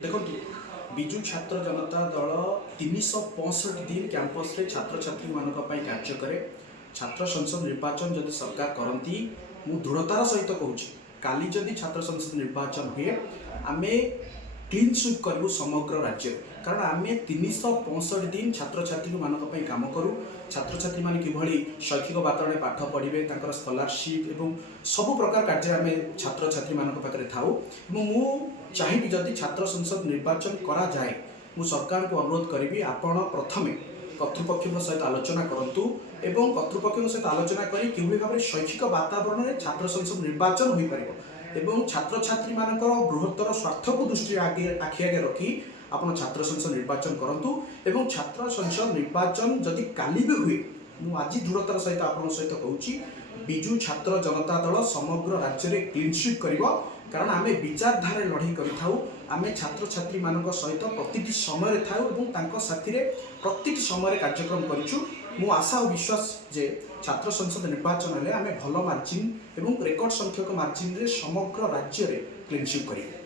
देखो विजु छात्र जनता दल 365 दिन कैंपस रे छात्र छात्री मान कार्य करे। छात्र संसद निर्वाचन जदि सरकार करती मु दृढ़तार सहित कहूँ काली जदि छात्र संसद निर्वाचन हुए आमे क्लीन स्वीप करूँ समग्र राज्य। कारण आम 365 दिन छात्र छात्री मान काम करूँ। छात्र छात्री मान किभली शैक्षिक वातावरण पाठ पढ़े स्कॉलरशिप एवं सब प्रकार कार्य आम छात्र छात्री मान पाखे थाऊ। मु चाहिए जदि छात्र संसद निर्वाचन करा जाए मु सरकार को अनुरोध करी आपण प्रथमे कर्तृपक्ष सहित आलोचना करूँ एवं कर्तृपक्ष सहित आलोचना करी किभली भाव शैक्षिक वातावरण में छात्र संसद निर्वाचन हो पार एवं छात्र छात्री मान बृहत्तर स्वार्थ को दृष्टि आखि आगे रखी आपण छात्र संसद निर्वाचन करूँ एवं छात्र संसद निर्वाचन जदि काली भी हुए मु आज दृढ़तार सहित आपण सहित कहूँ विजु छात्र जनता दल समग्र राज्य में क्लीन स्वीप कर। कारण आम विचारधारा लड़ाई करें छात्र छात्री मान सहित प्रति समय था साथी प्रति समय कार्यक्रम करूँ। मु आशा और विश्वास जे छात्र संसद निर्वाचन में आम भल मार्जिन एवं रेकर्ड संख्यक मार्जिन रे समग्र राज्य में क्लीन स्वीप करूँ।